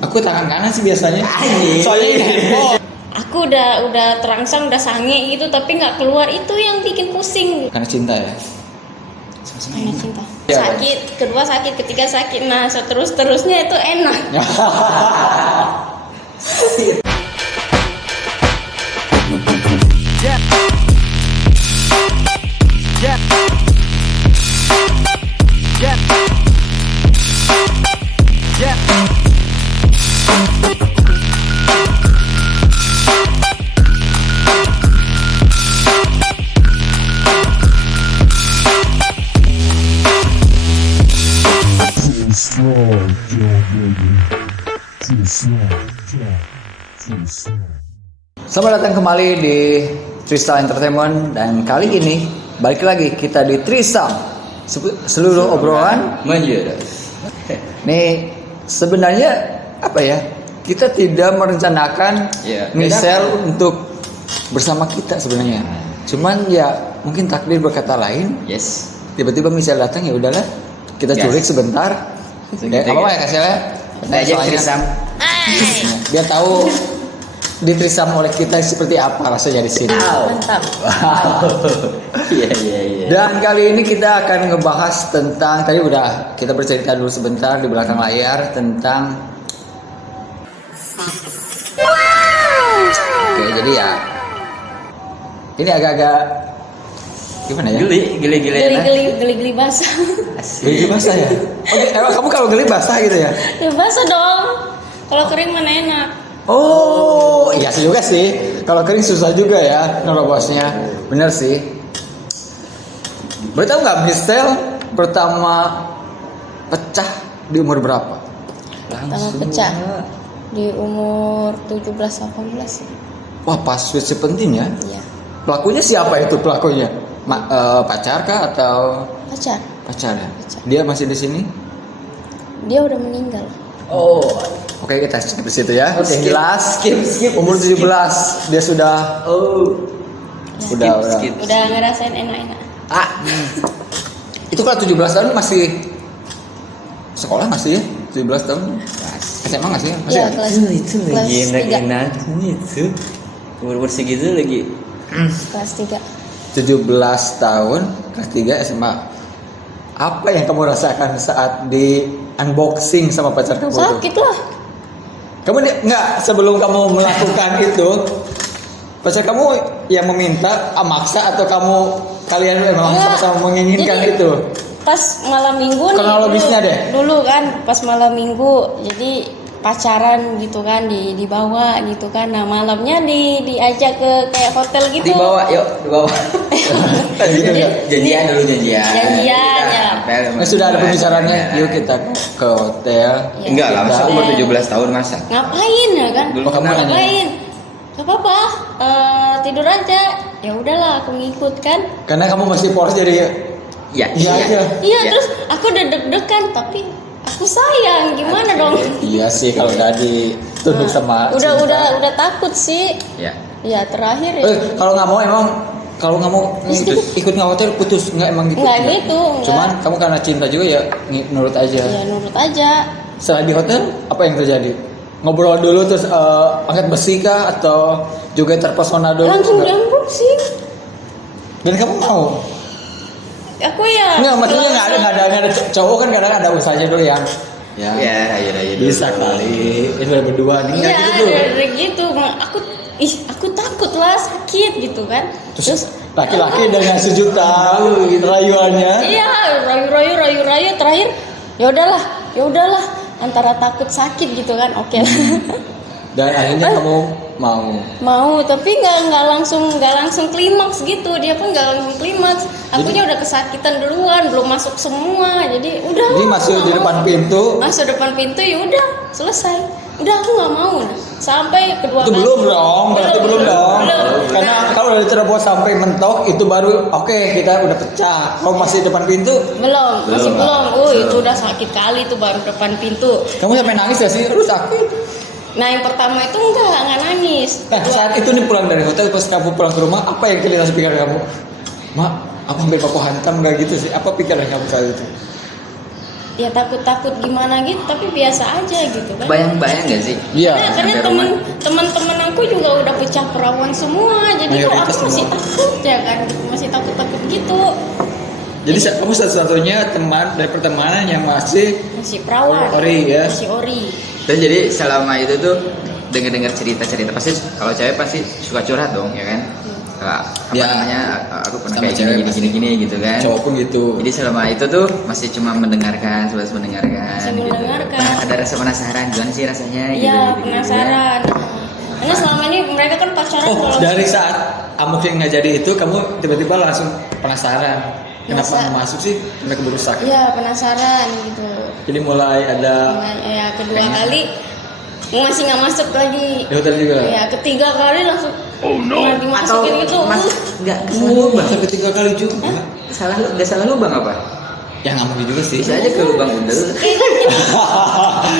Aku tangan kanan sih biasanya. Anjing. Soalnya ini handphone. Aku udah terangsang, udah sange gitu, tapi nggak keluar, itu yang bikin pusing. Karena cinta ya. Sama-sama Karena enak. cinta. Ya, Sakit, kedua sakit, ketiga sakit. Nah, seterusnya itu enak. Selamat datang kembali di Trisam Entertainment, dan kali ini balik lagi kita di Trisam seluruh obrolan Menjadi. nih. Sebenarnya apa ya, kita tidak merencanakan Ya, Michelle untuk bersama kita sebenarnya, cuman ya mungkin takdir berkata lain. Yes. Tiba-tiba Michelle datang, ya udahlah kita Yes. culik sebentar. Ya, apa ya Kak Sheila? Kita aja Trisam. Biar tahu di Trisam oleh kita seperti apa rasanya di sini. Mantap. Iya. Dan kali ini kita akan ngebahas tentang, tadi udah kita bercerita dulu sebentar di belakang layar tentang Oke, jadi ya ini agak-agak gimana ya? Geli basah. Geli basah ya? Oke, emang kamu kalau geli basah gitu ya? Ya basah dong. Kalau kering mana enak. Oh, iya sih juga sih. Kalau kering susah juga ya nerobosnya. Bener sih. Berarti tahu nggak Michelle pertama pecah di umur berapa? Tangan pecah di umur 17-18 ya. Wah, pas switch penting ya. Iya. Pelakunya siapa itu pelakunya? Pacar kah atau Pacar. pacar ya? Pacar. Dia masih di sini? Dia udah meninggal. Oh, oke, kita skip di situ ya. Oke, Jelas. skip. Umur 17 dia sudah udah. Skip. Udah ngerasain enak-enak. Itu kalau 17 tahun masih sekolah masih ya? 17 tahun SMA nggak sih? Masih Iya, ya? kelas Itu kelas lagi 3. enak-enak itu. Umur segitu lagi. Kelas 3. 17 tahun kelas 3 SMA. Apa yang kamu rasakan saat di unboxing sama pacar kamu tuh? Sakit lah. Kamu nggak, sebelum kamu melakukan itu, pacar kamu yang meminta, maksa, atau kalian memang Enggak. sama-sama menginginkan Jadi, itu? Pas malam minggu nih. Kronologisnya deh. Dulu kan pas malam minggu. Jadi pacaran gitu kan dibawa gitu kan. Nah, malamnya diajak ke kayak hotel gitu. Dibawa. Gitu ya? Janjian dulu. Janjian, ya. Nah, sudah ada pembicaraannya, yuk kita ke hotel. Ya. Enggak lah, masa Hotel. umur 17 tahun masa. Ngapain ya kan? Dulu Oh, kamu kenal. nanya. Ngapain? Gak apa-apa. Tidur aja. Ya udahlah, aku ngikut kan. Karena kamu masih polos, jadi Iya iya aja. Iya, Ya. terus aku udah deg-degan tapi aku sayang, gimana dong? Iya sih, kalau udah ditunduk sama cinta. Udah takut sih. Ya. Ya terakhir ya. Kalau nggak mau, emang kalau nggak mau ikut nggak hotel, putus nggak, emang gitu? Nggak gitu, nggak. Cuman kamu karena cinta juga ya nurut aja. Ya nurut aja. Setelah di hotel, apa yang terjadi? Ngobrol dulu terus angkat besi kah, atau juga terpesona dulu? Langsung Nggak? jambuk sih. Dan kamu mau? Aku ya. Nggak, maksudnya nggak ada cowok kan kadang ada usahanya dulu yang ya, Raya bisa kali ini udah berdua nih, Iya, nggak gitu dulu. dari gitu. Aku takut lah, sakit gitu kan. Terus laki-laki dengan sejuta rayuannya. Iya, rayu terakhir. Ya udahlah, antara takut sakit gitu kan. Oke. Dan akhirnya kamu Mau, tapi nggak langsung klimaks gitu. Dia pun nggak langsung klimaks. Akunya udah kesakitan duluan, belum masuk semua. Jadi udah. jadi masuk di depan pintu. Masuk depan pintu, ya udah selesai. Udah, aku nggak mau. Nah. Sampai kedua Itu kali. belum dong, berarti belum dong. Belum. Karena kalau udah terobos sampai mentok itu baru oke, kita udah pecah. Kalau masih depan pintu, Masih Belum. belum. Itu udah sakit kali tuh baru depan pintu. kamu sampai nangis gak sih? Lu sakit. Nah, yang pertama itu nggak nangis. Nah, saat itu nih pulang dari hotel, pas kamu pulang ke rumah, apa yang terlintas pikiran kamu? Mak, aku hampir aku hantam, gak gitu sih? Apa pikiran kamu saat itu? ya takut gimana gitu, tapi biasa aja gitu kan. Bayang-bayang gak sih? Iya. Karena teman-teman aku juga udah pecah perawan semua, jadi kok Mayoritas aku masih semua. takut ya kan, masih takut gitu. Jadi kamu satu-satunya teman dari pertemanan yang masih Masih perawan. ori ya. Masih ori. Terus jadi selama itu tuh dengar cerita-cerita pasti kalau cewek pasti suka curhat dong ya kan. Apa Ya. namanya aku pernah Sama kayak cewek gini gitu kan. Cowok pun gitu. Jadi selama itu tuh masih cuma mendengarkan, sebatas mendengarkan. Masih gitu. mendengarkan. Pernah ada rasa penasaran gimana sih rasanya? Iya, gitu, penasaran. Karena selama ini mereka kan pacaran Oh, kalau dari saat Amok yang nggak jadi itu, kamu tiba-tiba langsung penasaran. Kenapa Masa- mau masuk sih? Sampai keburu sakit. Iya, penasaran gitu. Jadi mulai ada Nah, ya kedua kali masih nggak masuk lagi. di hotel juga. Ya ketiga kali langsung lagi Atau masukin gitu. mas nggak salah lubang? Sampai 3 kali juga. Nggak salah lubang apa? Ya nggak mungkin juga sih. Bisa aja ke lubang udel.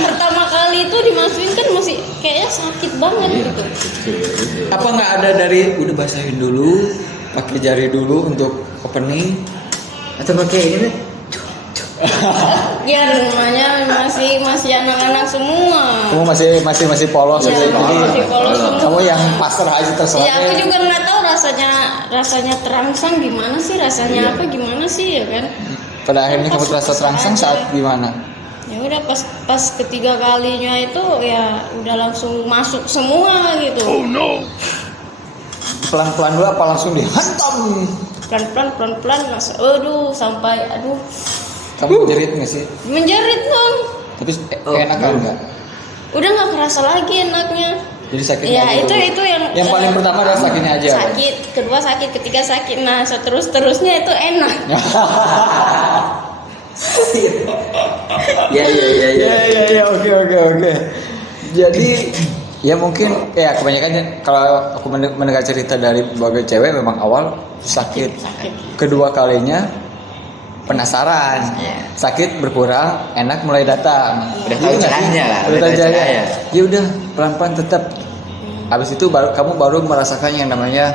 Pertama kali itu dimasukin kan masih kayaknya sakit banget gitu. Apa nggak ada dari udah basahin dulu, pakai jari dulu untuk opening? Atau pakai ini nih? Ya namanya masih anak-anak semua. Kamu masih polos Ya, aja. Jadi masih polos semua. kamu yang pasrah aja terserah. Ya aku juga nggak tahu rasanya terangsang gimana sih, rasanya apa gimana sih ya kan. Pada akhirnya kamu Pas- terasa pas terangsang aja. saat gimana? Ya udah pas ketiga kalinya itu ya udah langsung masuk semua gitu. Pelan-pelan dulu apa langsung dihantam? Pelan-pelan masuk. Aduh sampai Kamu jerit nggak sih? menjerit dong. Tapi enak kan nggak? Udah nggak kerasa lagi enaknya. Jadi sakitnya Ya aja itu dulu. yang Yang paling pertama adalah sakitnya aja. sakit, kedua sakit, ketiga sakit. Nah terusnya itu enak. Ya. Ya, oke. Jadi ya mungkin ya kebanyakan kalau aku mendengar cerita dari beberapa cewek memang awal sakit. Kedua kalinya penasaran. Iya. Sakit berkurang, enak mulai datang. Udah tahu caranya lah, Udah tahu caranya. caranya. Ya udah pelan-pelan tetap. Habis itu kamu baru merasakan yang namanya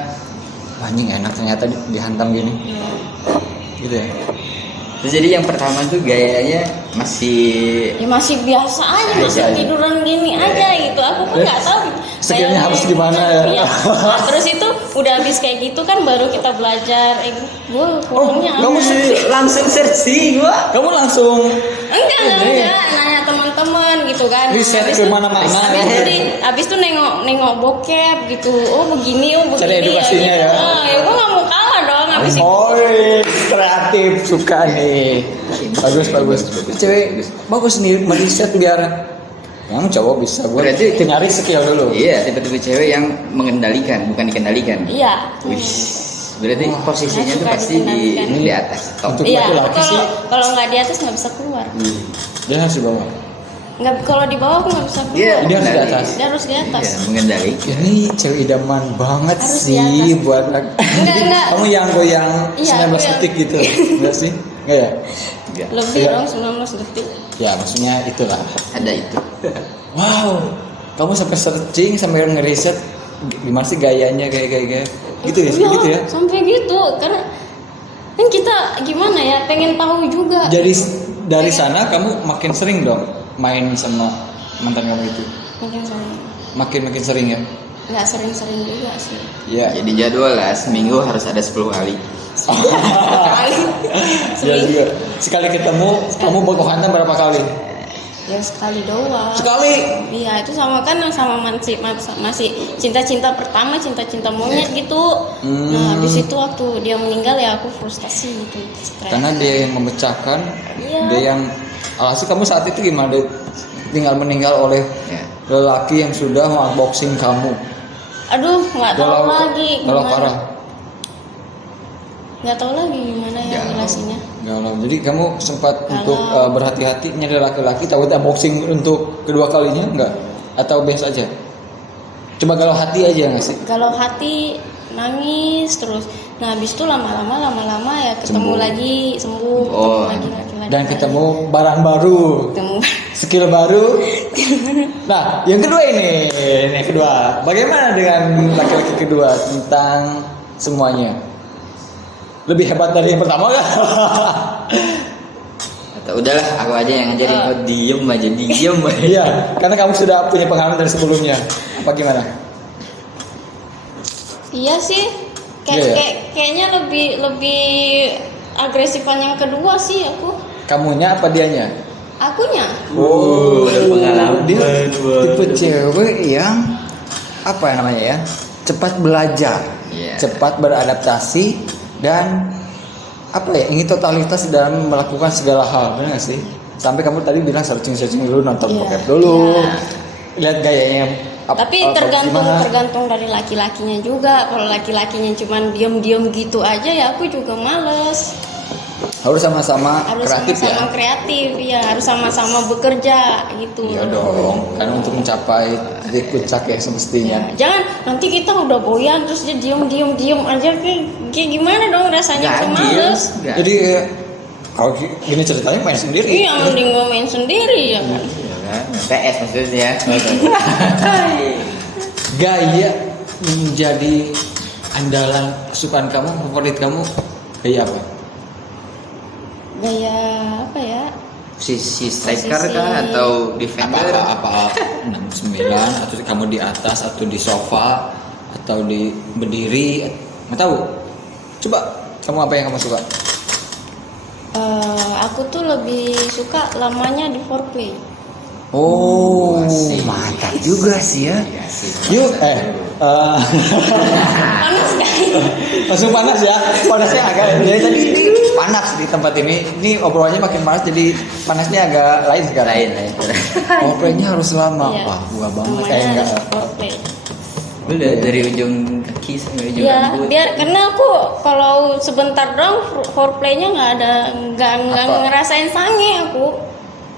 anjing enak ternyata dihantam gini. Gitu ya. Terus jadi yang pertama tuh gayanya masih Ya masih biasa aja, Biasa masih aja. tiduran gini aja gitu. Aku pun nggak tahu. Skillnya Kayak- harus gimana ya? Iya. Nah, terus itu udah habis kayak gitu kan baru kita belajar. Gue kurangnya kamu apa? sih langsung searching gua. kamu langsung Enggak, nanya teman-teman gitu kan. riset Habis ke itu- mana-mana. Habis itu nengok bokep gitu. Oh begini. Cari edukasinya ya. Ya gue nggak mau kalah dong. Habis itu. Oi, kreatif suka nih. Bagus. Cewek bagus nih meriset biar yang cowok bisa buat Berarti- nyari skill dulu. Iya, tipe-tipe cewek yang mengendalikan, bukan dikendalikan. Iya. Wih, berarti posisinya tuh Suka pasti dikendalikan. di atas top. Untuk Iya. laki-laki sih Kalau nggak di atas nggak bisa keluar. dia harus di bawah. Nggak, kalau di bawah aku nggak bisa keluar. Iya, Dia harus di atas. Dia harus di atas. Iya, mengendalikan. Ini cewek idaman banget Harus di sih atas. buat laki. Enggak. Kamu yang goyang Iya, 19 aku yang- detik gitu. Enggak sih? Enggak ya? Enggak, Lebih Iya. dong 19 detik. Ya, maksudnya itulah. ada itu. Wow, kamu sampai searching sampai ngeriset gimana sih gayanya kayak gitu ya, Iya, gitu ya. sampai gitu karena kan kita gimana ya pengen tahu juga. Jadi dari sana kamu makin sering dong main sama mantan kamu itu, Mungkin sering. makin sering ya. Nggak sering-sering juga sih. Ya. Jadi jadwal lah seminggu harus ada 10 kali. Sekali. Ya juga. Sekali ketemu, kamu baku hantam berapa kali? Ya sekali doang. Sekali. Iya itu sama kan sama masih cinta-cinta pertama, cinta-cinta monyet gitu. Nah habis itu waktu dia meninggal ya aku frustasi gitu. Stres. Karena dia yang memecahkan, Iya. dia yang alhasil kamu saat itu gimana? Dia tinggal meninggal oleh Ya. lelaki yang sudah unboxing kamu. Aduh nggak tahu lagi Galau gimana. parah. Nggak tahu lagi gimana ya Galau. jelasinnya. Galau. Jadi kamu sempat Galau. untuk berhati-hati nyari laki-laki, tahu unboxing untuk kedua kalinya enggak? Atau biasa aja? Coba galau hati aja nggak sih? Kalau hati nangis terus. Nah habis itu lama-lama ya ketemu Sembuh. lagi sembuh. Oh. Ketemu lagi laki-laki. Dan ketemu barang baru, Ketemu. skill baru. Nah, yang kedua ini kedua. Bagaimana dengan laki-laki kedua tentang semuanya? Lebih hebat dari yang pertama kan? Atau udahlah aku aja yang ngajarin, kau diem aja. Iya, karena kamu sudah punya pengalaman dari sebelumnya. Apa gimana? Iya sih. Iya ya? Kayaknya lebih agresifan yang kedua sih aku. Kamunya apa dianya? Akunya. Udah pengalaman. Dia tipe cewek yang apa ya namanya ya? Cepat belajar, Iya. cepat beradaptasi dan apa ya? Ingin totalitas dalam melakukan segala hal, benar nggak sih? Sampai kamu tadi bilang searching dulu, nonton Iya. bokep dulu, Iya. lihat gayanya. Tapi tergantung dari laki-lakinya juga. Kalau laki-lakinya cuman diem-diem gitu aja ya aku juga males. Harus sama-sama Harus kreatif sama-sama ya. kreatif ya, harus sama-sama bekerja gitu. Iya dong, karena untuk mencapai titik puncak yang semestinya. Ya, jangan nanti kita udah goyang terus dia diem aja kayak gimana dong rasanya, Nggak itu adil. males. Nggak. Jadi kalau gini ceritanya main sendiri. Iya, mending gue main sendiri ya kan. Iya kan? PS maksudnya. Gaya menjadi andalan kesukaan kamu, favorit kamu gaya apa? Gaya apa ya? Posisi striker Posisi. kah atau defender? Apa 69 atau kamu di atas atau di sofa atau di berdiri, nggak tahu. Coba kamu apa yang kamu suka? Aku tuh lebih suka lamanya di foreplay. Oh, Asik. mantap juga sih ya. Iya sih. Yuk, Panas guys. langsung panas ya. Panasnya agak jadi tadi ini panas di tempat ini. Ini obrolannya makin panas jadi panasnya agak lain sekarang. Lain. Foreplay-nya harus lama. Iya. Wah, gua banget Lamanya kayak enggak. harus foreplay. Udah dari ujung kaki sampai ujung Iya, rambut. biar karena aku kalau sebentar dong foreplaynya nggak Apa? ngerasain sange aku.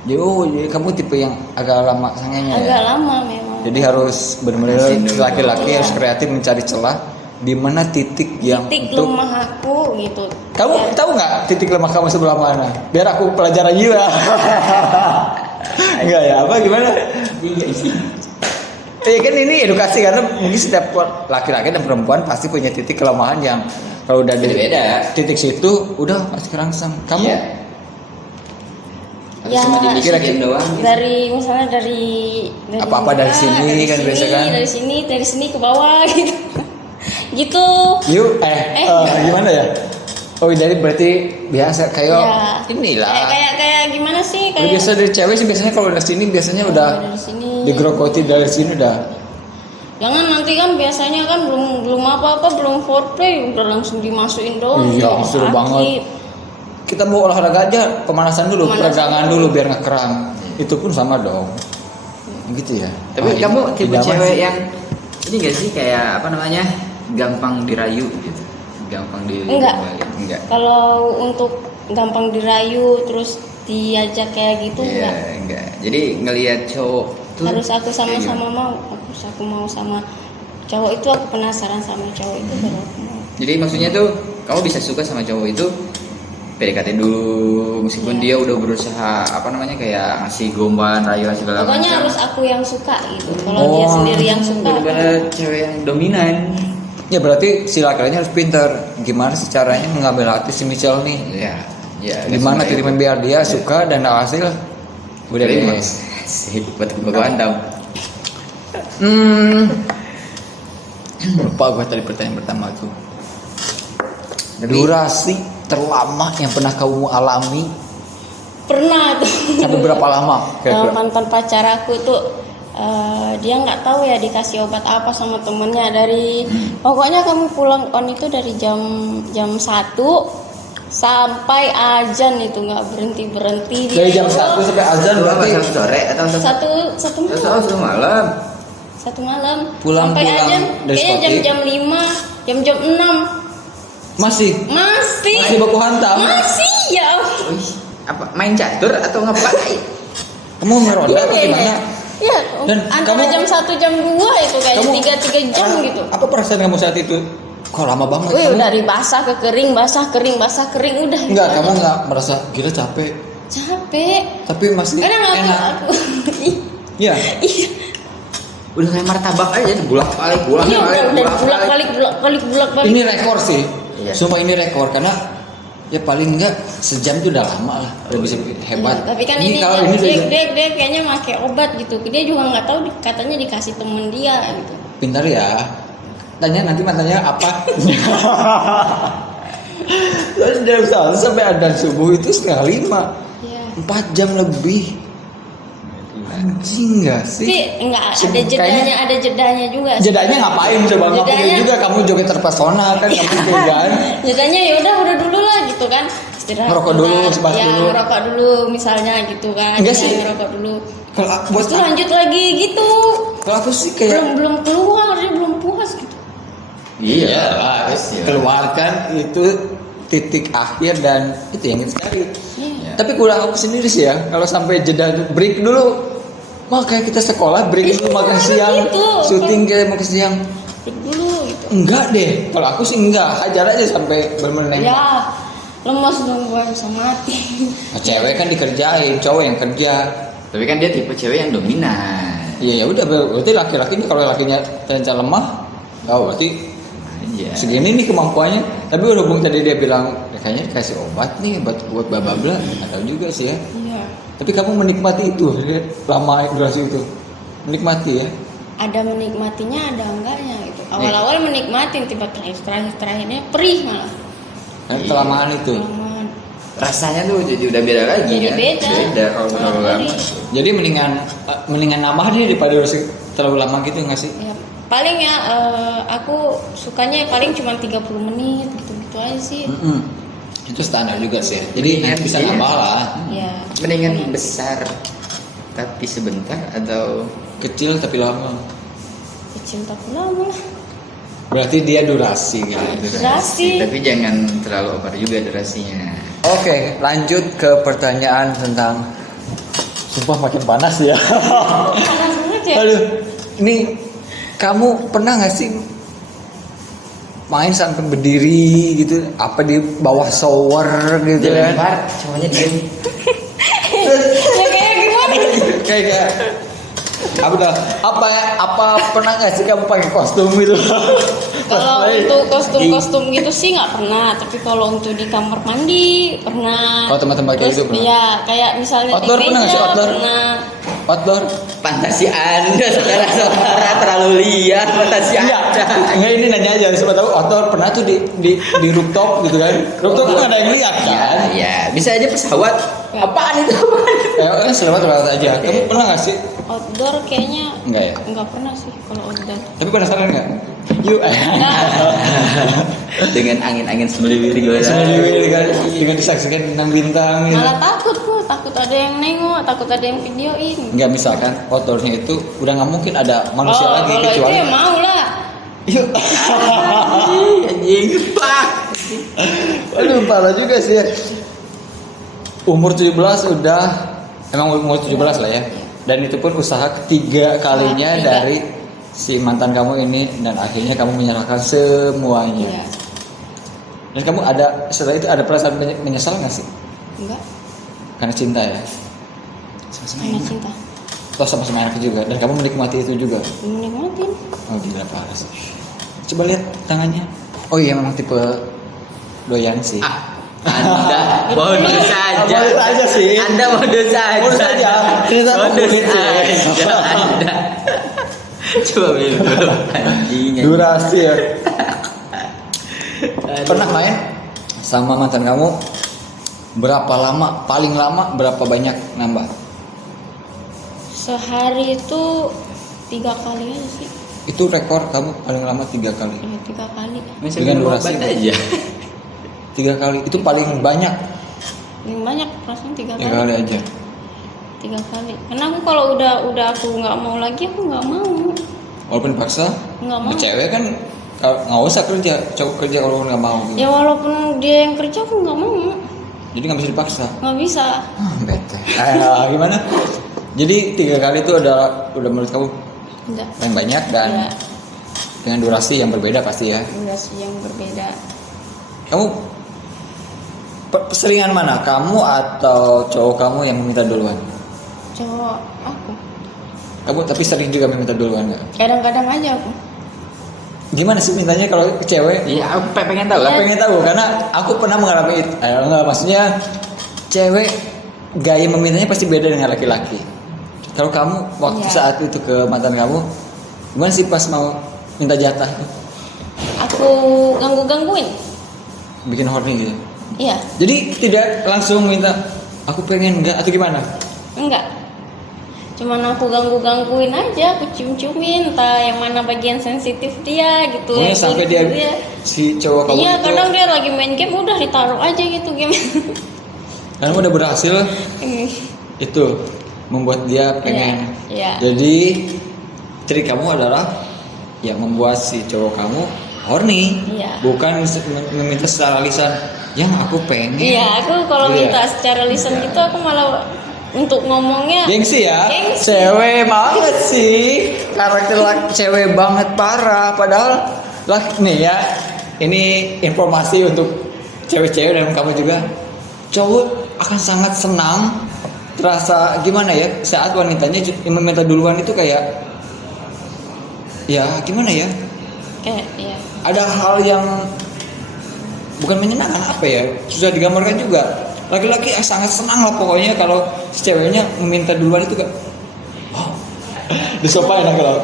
Jadi kamu tipe yang agak lama sangenya Agak ya. lama memang. Jadi harus benar-benar Asin dulu. laki-laki Iya. harus kreatif mencari celah di mana titik yang Titik untuk lemah aku gitu. kamu tahu nggak titik lemah kamu sebelah mana? Biar aku pelajaran juga. Enggak ya? Apa gimana? Iya sih. Ya kan ini edukasi karena mungkin setiap laki-laki dan perempuan pasti punya titik kelemahan yang kalau udah di Beda-beda. titik situ udah pasti kerangsang. Kamu Iya. Ya, Cuma dibisikin doang. dari misalnya dari Apa-apa dari sini kan biasa kan? dari sini ke bawah gitu. Gitu. yuk gimana ya? Oh jadi berarti biasa kayak Ya. inilah. Kayak gimana sih Kalau kayak biasa dari cewek sih biasanya kalau dari sini biasanya udah dari sini. digerogoti dari sini udah. Jangan nanti kan biasanya kan belum apa-apa belum foreplay udah langsung dimasukin doang. Iya, Sakit. seru banget. Kita mau olahraga aja pemanasan dulu, Pemanasan peregangan dulu. dulu biar nggak kram. Itu pun sama dong. Gitu ya. Tapi Wah, kamu ini tipe idaman cewek sih. yang ini gak sih kayak apa namanya? Gampang dirayu gitu. Gampang Enggak. Enggak. Kalau untuk gampang dirayu terus diajak kayak gitu Iya, enggak. Jadi ngelihat cowok tuh harus aku kayak sama-sama mau, harus aku mau sama cowok itu, aku penasaran sama cowok itu baru aku mau. Jadi maksudnya tuh kamu bisa suka sama cowok itu PDKT dulu meskipun dia udah berusaha apa namanya kayak ngasih gombalan rayuan segala macam. Pokoknya harus aku yang suka gitu. Kalau dia Oh, sendiri yang suka, Bener-bener cewek yang dominan. Ya berarti si laki-lakinya harus pintar. Gimana sih caranya mengambil hati si Michelle nih? Ya, ya. Gimana titipan biar dia suka dan hasil udah Terima. beres. Sih, buat baku hantam. Lupa gue tadi pertanyaan pertama tuh. Durasi terlama yang pernah kamu alami pernah tuh. sampai berapa lama? Kira-kira? Mantan pacar aku tuh dia nggak tahu ya dikasih obat apa sama temennya dari pokoknya kamu pulang on itu dari jam 1 sampai azan itu nggak berhenti Dari jam 1 sampai azan Lu apa berarti sore atau satu malam. satu malam? Satu malam Pulang- sampai pulang azan dari kayaknya Skotie. jam 5 jam 6 masih masih baku hantam. masih ya. Wih, apa main catur atau ngapain? Kamu meronda atau gimana? Iya, Dan antara kamu- jam 1 jam 2 itu kayaknya 3 jam gitu. Apa perasaan kamu saat itu? Kok lama banget? Wih, Kamu- dari basah ke kering, basah kering udah. Enggak, gitu kamu aja. enggak merasa gila capek, Capek. tapi masih Enak aku. enak. Iya. Iya. Udah kayak martabak aja bolak-balik Iya, udah bolak-balik. Ini rekor sih. Iya. Sumpah ini rekor karena Ya paling enggak sejam itu udah lama lah, udah bisa hebat. Iya, tapi kan Ini ini kalau ini dia kayaknya pakai obat gitu. Dia juga nggak tahu katanya dikasih temen dia gitu. pintar ya. Tanya nanti mantannya apa? Terus dari sana sampai adzan subuh itu 4:30, Iya. 4 jam lebih. Anjing nggak sih? Tapi enggak ada Kayaknya- jedanya, ada jedanya juga. sih. Jedanya ngapain coba? Nggak mungkin Jedanya- juga kamu joget terpesona kan? Nggak mungkin kan? Jedanya ya udah dulu lah gitu kan. Istirahat. Ngerokok dulu, bentar. sebat Ya, dulu. ngerokok dulu misalnya gitu kan. Enggak Ya, sih. ngerokok dulu. Kalau buat Terus lanjut lagi gitu. kalau aku sih kayak Belum keluar, dia belum puas gitu. Iya, keluarkan itu titik akhir dan itu yang kita cari. Iya. Tapi kurang aku sendiri sih ya, kalau sampai jeda break dulu, makanya kita sekolah break dulu makan siang, gitu. syuting kita makan siang. Break dulu gitu. Enggak deh, kalau aku sih enggak, hajar aja sampai bener-bener nembak. Ya, lemas dong gue bisa mati. Nah, cewek kan dikerjain, cowok yang kerja. Tapi kan dia tipe cewek yang dominan. Iya ya udah, berarti laki-laki ini kalau lakinya ternyata lemah, oh berarti Aja. segini nih kemampuannya. Tapi berhubung tadi dia bilang ya, kayaknya dikasih obat nih buat bla bla bla, nggak tahu juga sih ya. Iya. Tapi kamu menikmati itu lama durasi itu, menikmati ya. Ada menikmatinya, ada enggaknya gitu. Awal-awal menikmatin, tiba terakhirnya perih malah. Kan kelamaan itu. Kelamaan. Rasanya tuh jadi udah beda lagi Jadi kan. beda. Beda kalau terlalu lama. Perih. Jadi mendingan nambah deh daripada durasi terlalu lama gitu nggak sih? Ya, paling ya aku sukanya paling cuma 30 menit gitu-gitu aja sih. Mm-mm. Itu standar juga sih. Jadi Mendingan bisa iya. nambah lah. Ya. Mendingan besar tapi sebentar atau Kecil tapi lama. Kecil tapi lama lah. Berarti dia durasi gitu. Durasi. Tapi jangan terlalu over juga durasinya. Oke, lanjut ke pertanyaan tentang. Sumpah makin panas ya. Panas banget ya. Aduh, ini kamu pernah nggak sih main sampai berdiri gitu? Apa di bawah shower gitu Jangan kan? lempar, cowoknya diem. Ya kayak gimana? Kayak apa pernah nggak sih kamu pakai kostum gitu? Kalau Cosplay. untuk kostum-kostum gitu sih nggak pernah, tapi kalau untuk di kamar mandi pernah. Oh, tempat-tempat kayak Terus, gitu pernah? Iya, kayak misalnya Outdoor di pernah nggak sih, meja outdoor? pernah. Outdoor? Fantasi Anda saudara-saudara terlalu liar fantasi Enggak, Anda. enggak ini nanya aja. Siapa tahu outdoor pernah tuh di rooftop gitu kan? Rooftop kan nggak ada yang lihat Ya, kan? ya, bisa aja pesawat. Apaan itu? Apaan? Lewat aja. Oke. Kamu pernah nggak sih? Outdoor kayaknya Enggak ya? nggak pernah sih kalau outdoor. Tapi penasaran nggak? Yuk. Dengan angin-angin semeliwir gimana? Sendiri kan dengan disaksikan bintang-bintang gitu. Malah takut ada yang nengok, takut ada yang videoin. Enggak, misalkan outdoornya itu udah nggak mungkin ada manusia lagi kalau kecuali. itu ya mau lah. Yuk. Anjing, pak. Aduh, parah juga sih ya. Umur 17 udah emang umur 17 lah ya. Dan itu pun usaha ketiga kalinya Ketiga. dari si mantan kamu ini dan akhirnya kamu menyerahkan semuanya. Iya. Dan kamu ada setelah itu ada perasaan menyesal nggak sih? Enggak, Karena cinta ya. Sama-sama karena enak. cinta. Toh sama-sama enak juga dan kamu menikmati itu juga. Menikmatin. Oh gila parah sih. Coba lihat tangannya. Oh iya memang tipe doyan sih. Anda bodoh saja. Bodoh saja sih. Anda bodoh saja. Bodoh saja. Cerita Bodoh begitu. saja. Anda. Coba minum dulu. Anjing. Durasi ya. Pernah main sama mantan kamu berapa lama? Paling lama berapa banyak nambah? Sehari itu 3 kali aja sih. Itu rekor kamu paling lama 3 kali. Ya, 3 kali. Masih Dengan minum durasi obat apa? aja. 3 kali. Itu paling banyak. Yang banyak perasaan 3 3 kali. kali aja. 3 kali. Karena aku kalau udah aku nggak mau lagi, aku nggak mau. Walaupun dipaksa. Nggak mau. Cewek kan nggak usah kerja, cowok kerja kalau nggak mau. Gitu. Ya walaupun dia yang kerja, aku nggak mau. Jadi nggak bisa dipaksa. Nggak bisa. Bete. Gimana? Jadi 3 kali itu udah menurut kamu Udah. yang banyak dan Ya, dengan durasi yang berbeda pasti ya. durasi yang berbeda. Kamu seringan mana? Kamu atau cowok kamu yang meminta duluan? Cowok aku. Kamu tapi sering juga meminta duluan nggak? Kadang-kadang aja aku. gimana sih mintanya kalau ke cewek? Iya, aku pengen tahu. Aku pengen tahu karena aku pernah mengalami itu. Enggak, maksudnya cewek gaya memintanya pasti beda dengan laki-laki. Kalau kamu waktu Iya. saat itu ke mantan kamu, gimana sih pas mau minta jatah? Aku gangguin. Bikin horny gitu. Iya, Jadi tidak langsung minta aku pengen enggak atau gimana? enggak. Cuman aku gangguin aja, aku cium-ciumin, entah yang mana bagian sensitif dia gitu. Pokoknya yang sampai kulit dia si cowok kamu Iya, itu kadang dia lagi main game udah ditaruh aja gitu game. kamu udah berhasil itu membuat dia pengen. Iya. Jadi trik kamu adalah ya membuat si cowok kamu horny, Iya. bukan meminta secara lisan. Yang aku pengen. Iya, aku kalau Iya. minta secara lisan gitu aku malah untuk ngomongnya Gengsi ya, Gengsi. cewek banget sih, karakter cewek banget parah. Padahal nih ya, ini informasi untuk cewek-cewek dan kamu juga. Cowok akan sangat senang, terasa gimana ya saat wanitanya yang meminta duluan itu kayak, ya gimana ya? kayak ya. Ada hal yang bukan menyenangkan apa ya, susah digambarkan juga. Laki-laki sangat senang lah pokoknya kalau si ceweknya meminta duluan itu kan. Oh, di sofa enak kalau.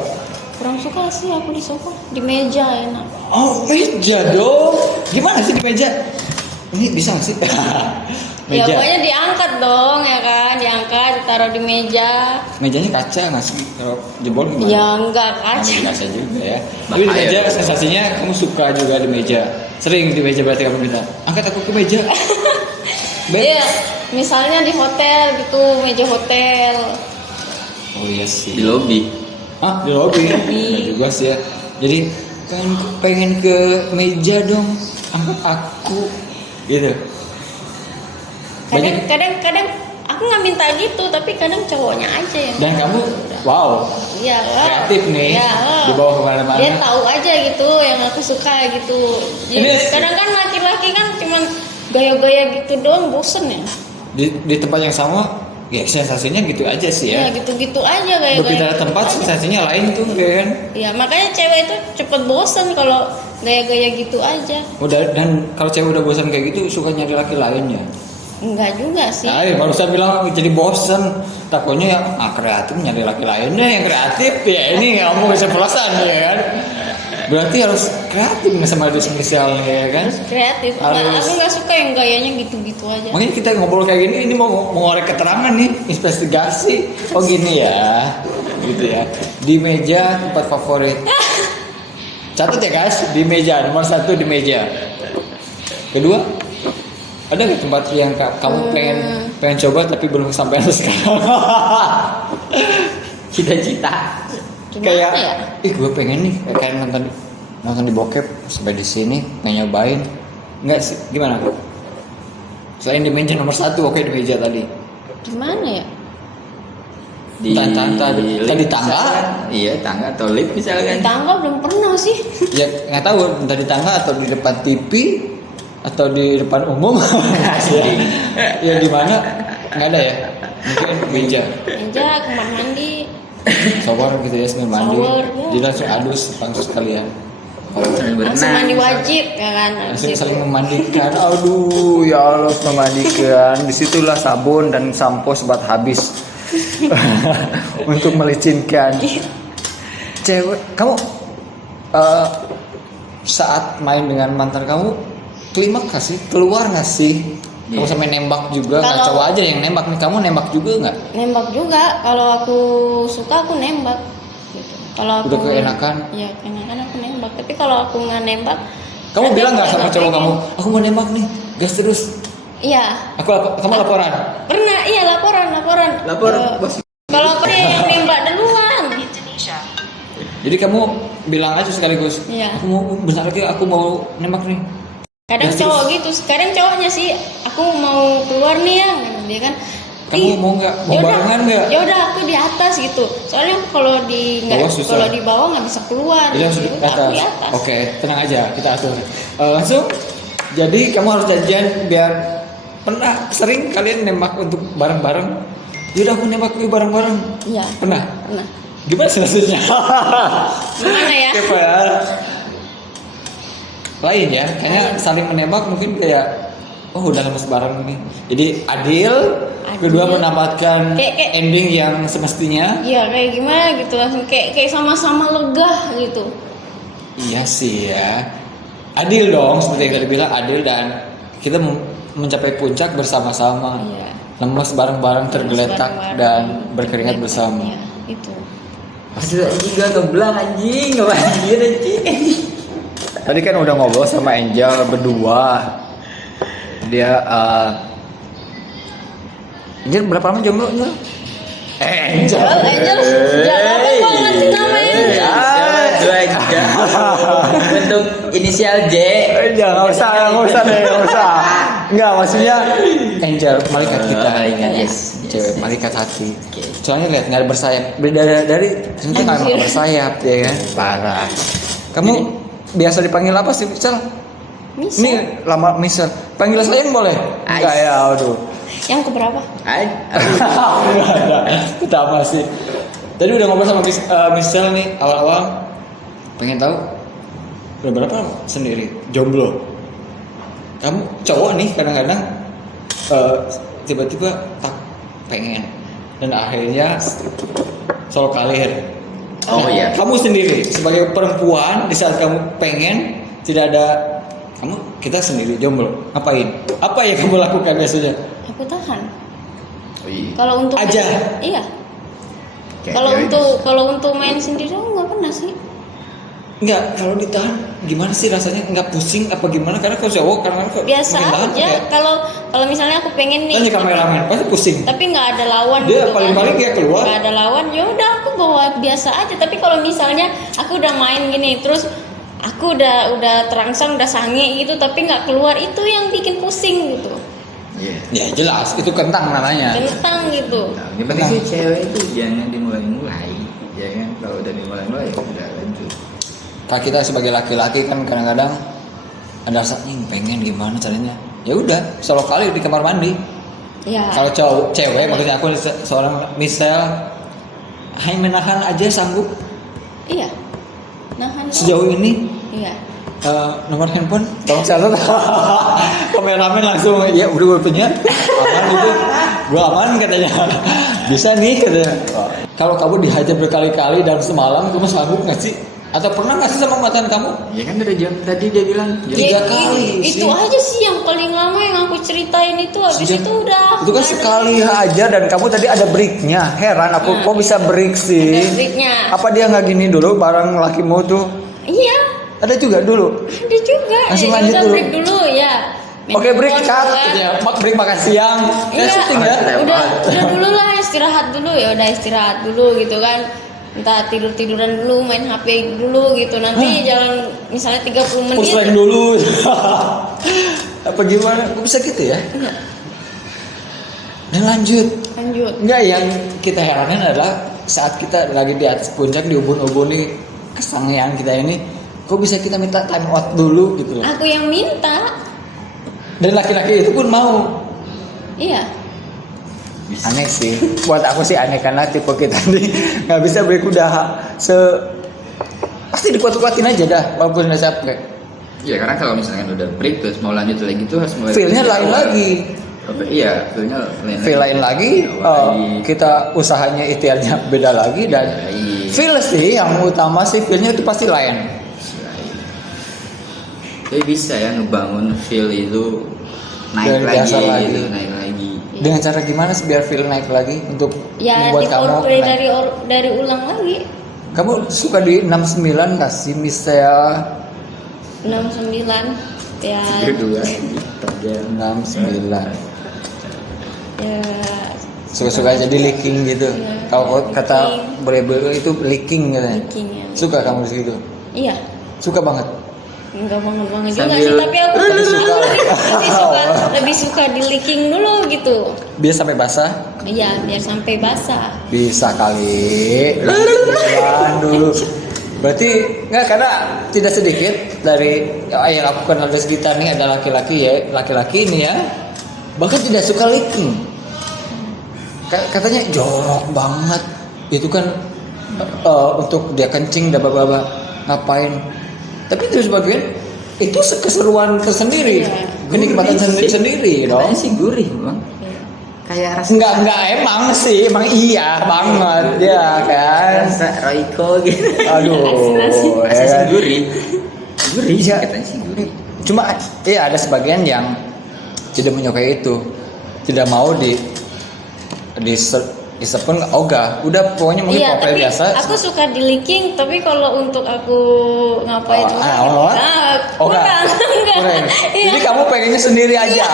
Kurang suka sih aku di sofa, di meja enak. Oh, meja dong. Gimana sih di meja? Ini bisa nggak sih? Ya meja. pokoknya diangkat dong ya kan, diangkat, ditaruh di meja. Mejanya kaca nggak sih? Kalau jebol gimana? Ya enggak Nah, kaca. kaca juga ya. Tapi di Bahaya meja tuh. sensasinya kamu suka juga di meja. Sering di meja berarti kamu minta. Angkat aku ke meja. Beb. Iya, misalnya di hotel gitu, meja hotel. Oh iya sih. Di lobi. Ah, di lobi. Enggak juga sih ya. Jadi pengen ke meja dong. Angkat aku. Gitu. Kadang aku nggak minta gitu, tapi kadang cowoknya aja yang. Dan kamu wow, Iya lah. kreatif nih. Iya lah. Dibawa kemana-mana. Dia tahu aja gitu yang aku suka gitu. Jadi Ini- kadang kan laki-laki kan cuman gaya-gaya gitu doang, bosen ya. Di tempat yang sama, ya sensasinya gitu aja sih Ya ya. gitu-gitu aja gaya-gaya. Berpindah tempat gitu aja. sensasinya lain tuh kan. Ya makanya cewek itu cepet bosen kalau gaya-gaya gitu aja. Udah, dan kalau cewek udah bosan kayak gitu suka nyari laki lain ya. Enggak juga sih. Nah, ya barusan bilang jadi bosen. Takutnya ya kreatif nyari laki lainnya yang kreatif ya ini kamu bisa pelasan ya kan. Berarti harus kreatif nih sama dia misalnya ya kan. Kreatif. Harus. Aku nggak suka yang gayanya gitu-gitu aja. Makanya kita ngobrol kayak gini, ini mau ngorek keterangan nih, investigasi. Oh gini ya, gitu ya. Di meja tempat favorit. Catat ya guys, di meja nomor 1 di meja. Kedua, ada nggak tempat yang kamu pengen coba tapi belum sampai sekarang? Cita-cita. Gimana Kayak, ya? gue pengen nih kayak nonton di bokep sampai di sini nggak nyobain. Nggak sih, gimana? Selain di meja nomor 1, oke di meja tadi. Gimana ya? Tadi lift tangga. misalkan. Iya, tangga atau lift Di misalkan. tangga belum pernah sih. Ya nggak tahu entah di tangga atau di depan TV atau di depan umum. Ya di mana nggak ada ya? Mungkin meja, Meja, kamar mandi. shower gitu ya sambil mandi. Shower, ya. Jadi langsung adus sekalian. Sambil Langsung berenang. mandi wajib ya kan. Langsung Wajib. saling memandikan. Aduh, ya Allah memandikan. Disitulah sabun dan sampo sebat habis untuk melicinkan. Cewek, kamu saat main dengan mantan kamu klimaks nggak sih? Keluar nggak sih? Kamu Iya. sampai nembak juga? Nggak Kalau- cowok aja yang nembak nih. Kamu nembak juga nggak? Nembak juga. Kalau aku suka aku nembak. Gitu. Kalau aku Udah keenakan? Ya keenakan aku nembak. Tapi kalau aku nggak nembak. Kamu nanti bilang aku nggak sama nggak cowok pengen. kamu? Aku mau nembak nih, gas terus. Iya. Kamu laporan. Pernah. Iya laporan. Lapor, Eh, bos. Kalau aku yang nembak duluan. Jadi kamu bilang aja sekaligus. Iya. Aku mau bentar lagi aku mau nembak nih. Kadang Gas cowok gitu. Kadang cowoknya sih. Aku mau keluar nih ya. Dia kan. Kamu "Ih, mau nggak? Mau yaudah, barengan nggak?" Ya udah aku di atas gitu. Soalnya kalau di Bawah susah. kalau di bawah nggak bisa keluar. Jadi harus di Gitu. Aku atas. di atas. Oke, tenang aja, kita atur. Langsung. Jadi kamu harus janjian biar pernah sering kalian nembak untuk bareng-bareng. Yaudah aku nembak yuk bareng-bareng. Iya. Pernah? Pernah. Gimana sih maksudnya? Gimana ya? Kayak lain ya, kayaknya saling menembak mungkin kayak oh udah lemes bareng ini. Jadi adil. Kedua mendapatkan ending yang semestinya. Iya kayak gimana gitu, langsung kayak sama-sama lega gitu. Iya sih ya. Adil dong, seperti yang tadi bilang adil dan kita mencapai puncak bersama-sama. Iya. Lemes bareng-bareng, tergeletak Bareng-bareng, dan berkeringat tergeletak, bersama. Iya, itu. Aduh anjing gak ngeblang anjing, ngebanjir anjing. Tadi kan udah ngobrol sama Angel berdua. Dia Angel berapa lama jomblo Angel? Angel. Angel, jangan apa kok ngasih nama Angel. Bentuk inisial J. Jangan usah deh, nggak usah. Enggak, maksudnya Angel, malaikat kita. Malaikat, yes. Cewek, malaikat hati. Oke. Soalnya lihat nggak ada bersayap. Dari ternyata nggak Anjir. bersayap ya kan? Parah. Kamu biasa dipanggil apa sih, Misal? Misal. Ini lama Misal. Panggil lain boleh? Enggak ya, aduh. Yang keberapa? Enggak ada. Pertama sih. Tadi udah ngobrol sama Misal nih awal-awal. Pengen tahu udah berapa lama sendiri jomblo? Kamu cowok nih kadang-kadang tiba-tiba tak pengen dan akhirnya solo kalir. Oh iya. Kamu sendiri sebagai perempuan di saat kamu pengen tidak ada kita sendiri jomblo ngapain? Apa yang kamu lakukan biasanya? Aku tahan. Oh iya. Kalau untuk Aja? Iya. Kayak Kalau untuk main sendiri aku nggak pernah sih. Enggak, kalau ditahan gimana sih rasanya? Enggak pusing apa gimana? Karena kalau cowok karena Biasa mungkin tahan, aja. kayak, Kalau misalnya aku pengen nih. kan di kameramen pasti pusing. Tapi nggak ada lawan. Dia gitu paling-paling kan. dia keluar. Nggak ada lawan, ya udah aku bawa biasa aja. Tapi kalau misalnya aku udah main gini, terus aku udah terangsang, udah sange gitu, tapi nggak keluar, itu yang bikin pusing gitu. Iya. Ya jelas, itu kentang namanya. Kentang gitu. Nah, yang penting sih cewek itu jangan dimulai-mulai, ya kan? Kalau udah dimulai-mulai ya udah lanjut. Kalau kita sebagai laki-laki kan kadang-kadang ada rasa pengen gimana caranya. Ya udah, solo kali di kamar mandi. Ya. Kalau cewek maksudnya aku seorang misal hanya menahan aja sanggup Iya. Nahan. sejauh ini. Iya. Nomor handphone tolong catat. Kameramen langsung ya udah gue punya aman gitu, gue aman katanya. Bisa nih katanya. Kalau kamu dihajar berkali-kali dalam semalam kamu sanggup nggak sih? Atau pernah nggak sih sama mantan kamu? Ya kan udah jam tadi dia bilang jam Tiga Ya, kali itu sih. aja sih yang paling lama yang aku ceritain itu. Habis Sejak- itu udah. Itu kan nggak ada sekali aja dan kamu tadi ada breaknya. Heran aku kok bisa break sih. Ada breaknya. Apa dia nggak gini dulu bareng lakimu tuh? Iya. Ada juga dulu. Ada juga. Langsung Ya, lanjut udah dulu. break dulu ya. Oke break Handphone cut. keluar. Ya, break makan siang. Iya, Syuting ya. udah dulu lah istirahat dulu ya, udah istirahat dulu gitu kan. Entah tiduran dulu, main HP dulu gitu. Nanti jalan misalnya 30 menit. Pusreng dulu. Apa gimana? Kok bisa gitu ya? Iya, Dan lanjut. lanjut. Enggak, yang kita heranin adalah saat kita lagi di atas puncak di ubun-ubun nih kesangian kita ini, kok bisa kita minta time out dulu gitu loh. Aku yang minta. Dan laki-laki itu pun mau. Iya. Aneh sih. Buat aku sih aneh karena tipe kita nih nggak bisa break udah pasti dikuat-kuatin aja dah walaupun udah capek. Ya karena kalau misalkan udah break terus mau lanjut lagi tuh harus mulai. Feel-nya dari lain awal. lagi. Oke, iya, feel-nya lain Feel lain lagi, kita usahanya ikhtiarnya beda lagi dan feel sih yang utama sih feel-nya itu pasti lain. Tapi bisa ya ngebangun feel itu naik Dari lagi, biasa lagi. gitu, naik lagi. Dengan cara gimana sih biar feel naik lagi untuk Ya membuat kamu di naik? dari ulang lagi. Kamu suka di 69 nggak sih Michelle? 69 ya. Kedua. 69 Ya suka-suka jadi leaking gitu. Iya. Kalau kata Leaking. bule-bule itu leaking katanya. leaking ya. Suka kamu di situ? Iya. Suka banget. Enggak banget juga Sambil- sih, tapi aku Tapi suka. lebih suka di leaking dulu gitu. Biar sampai basah? Iya, biar sampai basah. Bisa kali. Jangan dulu. Berarti nggak, karena tidak sedikit dari yang aku kenal di sekitar nih ada laki-laki ini ya bahkan tidak suka leaking. Katanya jorok banget. Itu kan untuk dia kencing dan ngapain. Tapi terus bagian itu keseruan tersendiri, Iya. kenikmatan sendiri dong. Katanya sih gurih bang. Kayak rasa Enggak emang sih, emang iya banget ya kan. rasa Royco gitu. Aduh, Asin-asin. ya Rasa sih kan? gurih. Gurih Iya. katanya sih gurih. Cuma ya ada sebagian yang tidak menyukai itu, tidak mau di disepun ogah. Udah pokoknya mungkin Iya, kopi tapi biasa. aku suka di licking, tapi kalau untuk aku ngapain kurang. Enggak. Iya. Jadi kamu pengennya sendiri aja.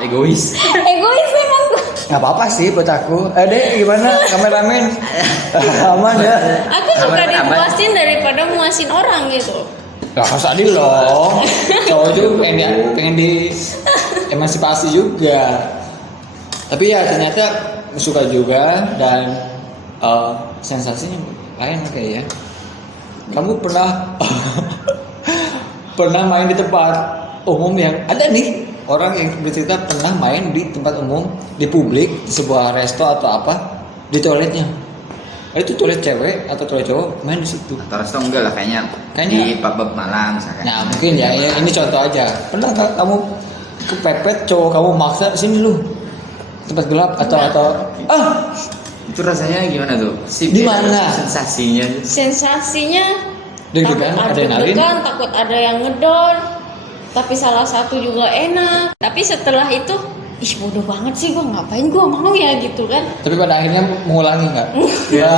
Egois. Egois emang gua. Nggak apa-apa sih buat aku. Dek gimana kameramen? Aman ya? Aku suka Aman, aman. dipuasin daripada muasin orang gitu. Lah harus adil loh. Cowok juga pengen di emansipasi juga. Tapi ya ternyata suka juga dan sensasinya lain kayaknya. Kamu pernah main di tempat umum yang ada nih orang yang bercerita pernah main di tempat umum di publik di sebuah resto atau apa di toiletnya. Itu toilet cewek atau toilet cowok main di situ. Atau resto enggak lah kayaknya. Kayaknya. Di pub Malang misalkan. Nah mungkin ya ini contoh aja. Pernah nggak kamu kepepet cowok kamu maksa sini lu tempat gelap atau Itu rasanya gimana tuh? Di mana? Sensasinya. Sensasinya deg-degan, takut adrenalin. deg-degan, takut ada yang ngedon. Tapi salah satu juga enak. Tapi setelah itu, ih bodoh banget sih gua, ngapain gua mau ya gitu kan. Tapi pada akhirnya mengulangi nggak? Ya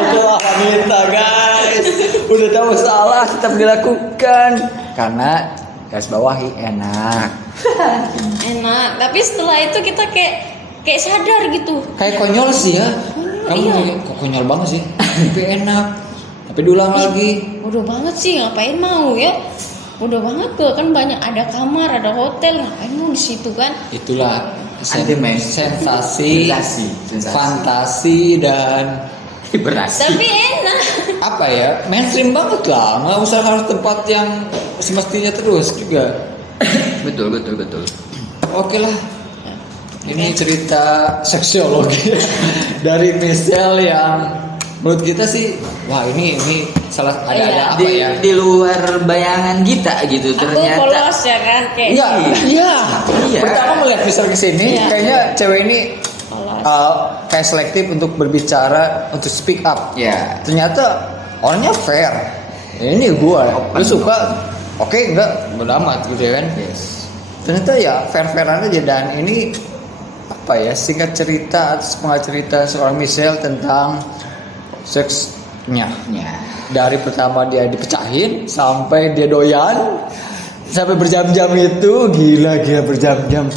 itulah wanita guys. Udah tahu salah tetap dilakukan karena garis bawahi enak. Enak. Tapi setelah itu kita kayak sadar gitu. Kayak konyol sih ya. Kamu Iya. kayak kok konyol banget sih. Tapi enak. Tapi diulang lagi. Bodoh banget sih, ngapain mau ya? Bodoh banget tuh, kan banyak ada kamar, ada hotel, ngapain mau di situ kan? Itulah Ada main sensasi, Sensasi. fantasi dan Berasi. Tapi enak. apa ya mainstream banget lah. Nggak usah harus tempat yang semestinya terus juga. Betul. Oke lah. Ini cerita seksiologi dari Michelle yang menurut kita sih, wah ini salah ada Iya. apa ya? Di luar bayangan kita gitu Aku ternyata. polos ya kan, kayak Iya. Iya. Pertama melihat Michelle kesini, Iya. kayaknya cewek ini polos. kayak selektif untuk berbicara, untuk speak up. Ya. Ternyata orangnya fair. Ini gua, lu suka, oke enggak, bodo amat gitu ya kan? Yes. Ternyata ya fair-fairan aja dan ini apa ya singkat cerita atau sepenggal cerita seorang Michelle tentang seksnya Ya. dari pertama dia dipecahin sampai dia doyan sampai berjam-jam itu gila berjam-jam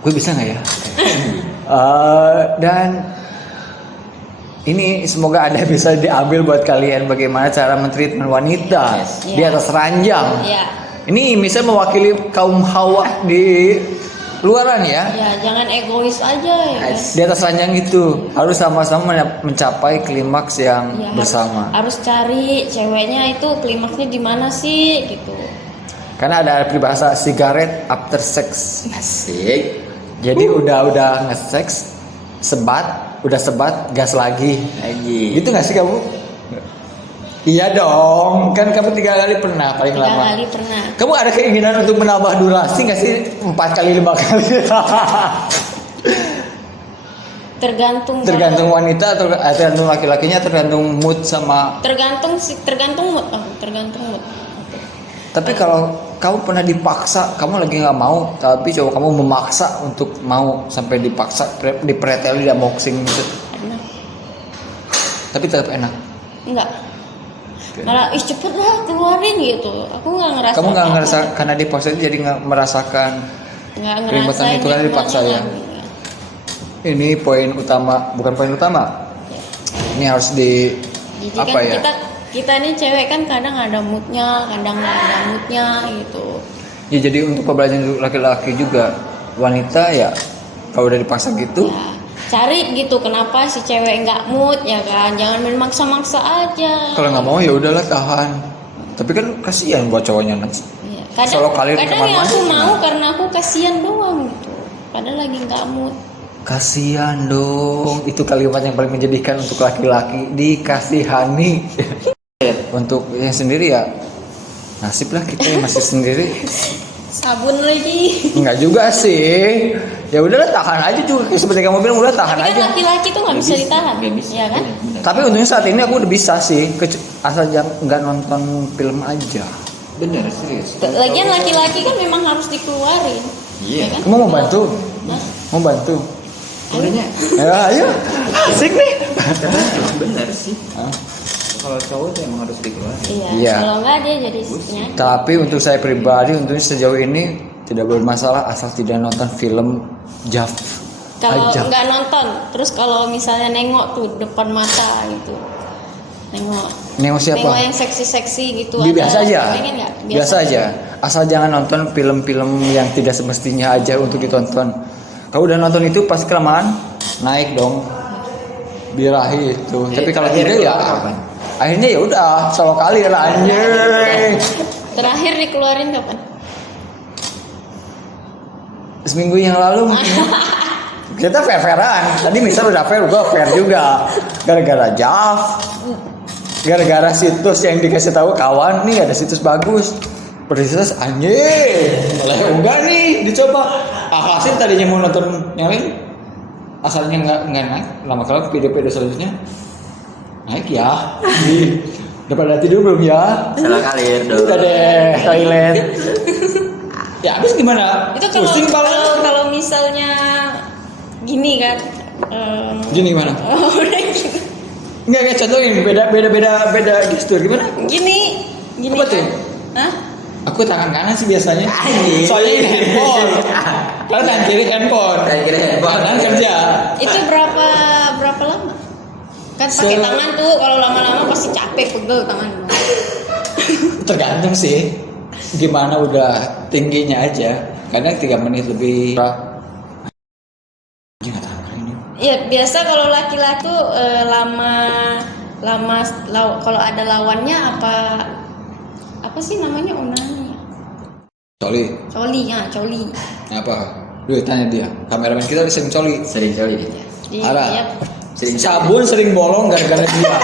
gue bisa nggak ya dan ini semoga ada bisa diambil buat kalian bagaimana cara mentreatment wanita Yes. di atas ranjang. Iya. Ini bisa mewakili kaum hawa di luaran ya. Ya, jangan egois aja ya. Kan? Di atas ranjang itu harus sama-sama mencapai klimaks yang Ya, bersama. harus cari ceweknya itu klimaksnya di mana sih gitu. Karena ada peribahasa cigarette after sex. Asik. Jadi udah nge-sex, udah sebat, gas lagi. Lagi. Gitu nggak sih kamu? Iya dong, kan kamu 3 kali pernah paling 3 lama. kali pernah. Kamu ada keinginan untuk menambah durasi nggak sih 4 kali 5 kali? Tergantung wanita atau tergantung laki-lakinya, tergantung mood sama. tergantung mood. Tergantung mood. Tapi kalau kamu pernah dipaksa, kamu lagi nggak mau, tapi cowok kamu memaksa untuk mau sampai dipaksa, dipreteli dan boxing gitu. Enak. Tapi tetap enak. Enggak. Malah cepet lah keluarin gitu. Aku nggak ngerasa. Kamu nggak apa-apa. ngerasa karena dipaksa itu jadi nggak merasakan. Nggak keributan ngerasain itu kan dipaksa ya? Ini poin utama, bukan poin utama. Ini harus di Jadi apa kan ya? kita nih cewek kan kadang ada moodnya, kadang nggak ada moodnya gitu. Ya jadi untuk pembelajaran untuk laki-laki juga, wanita ya kalau udah dipaksa gitu, Ya, cari gitu kenapa si cewek nggak mood ya kan, jangan main maksa-maksa aja. kalau nggak mau ya udahlah tahan. Tapi kan kasihan buat cowoknya nanti. Iya. Solo kali kadang kamar yang aku mandi mau gimana? karena aku kasihan doang gitu, padahal lagi nggak mood. Kasihan dong, itu kalimat yang paling menjadikan untuk laki-laki, dikasihani. Untuk yang sendiri ya Nasib lah kita yang masih sendiri. Sabun lagi. Enggak juga sih. Ya udahlah tahan aja juga seperti kamu bilang udah tahan Tapi kan aja. laki-laki tuh nggak bisa ditahan, Nggak bisa. ya kan? Benar. Tapi untungnya saat ini aku udah bisa sih, asal jangan nggak nonton film aja. Bener serius. Lagian laki-laki kan memang harus dikeluarin. Iya. ya kan? Kamu mau bantu? Hah? Mau bantu? Sebenarnya Ya ayo, asik nih. bener sih. Hah? Kalau cowok tuh emang harus dikeluarin. Iya. Iya. Kalau nggak dia jadi istrinya. Tapi untuk saya pribadi, untungnya sejauh ini tidak bermasalah asal tidak nonton film Jav. Kalau aja. nggak nonton, terus kalau misalnya nengok tuh depan mata gitu, nengok Nengok siapa? nengok yang seksi-seksi gitu. Biasa aja. Pengen nggak? Biasa aja. Asal jangan nonton film-film yang tidak semestinya aja untuk ditonton. Kalau udah nonton itu pas kelamaan naik dong birahi itu. Tapi kalau tidak ya kapan? akhirnya ya udah selalu kali lah anjing. Terakhir dikeluarin kapan? Seminggu yang lalu mungkin. Kita fair-fairan. Tadi misal udah fair, gue fair juga. Gara-gara Jav, gara-gara situs yang dikasih tahu kawan nih ada situs bagus. Princess anjing. Boleh enggak nih dicoba. Alhasil tadinya mau nonton yang lain, asalnya nggak naik. Lama kali video-video selanjutnya naik ya. Udah pada tidur belum ya? Salah kalir dong. Udah deh toilet. Ya habis gimana? Itu kalau Pusing kepala. kalau misalnya gini kan. Gini gimana? Udah gini. Enggak contohin beda gestur gimana? Gini Apa tuh? kan? Hah? Aku tangan kanan sih biasanya. Anjing. Soalnya ini handphone. Kalau tangan kiri handphone. Tangan kiri handphone. Kanan kerja. Itu berapa lama? Kan pakai tangan tuh kalau lama-lama pasti capek pegel tangan. Tergantung sih. Gimana udah tingginya aja. Kadang 3 menit lebih. Gimana tangan ini? Ya biasa kalau laki-laki tuh kalau ada lawannya apa sih namanya onani? Coli. Coli. Apa? Duh tanya dia. Kameramen kita sering coli. Sering kali dia. Arah. Iya. Sering Sabun sering bolong gara-gara dia.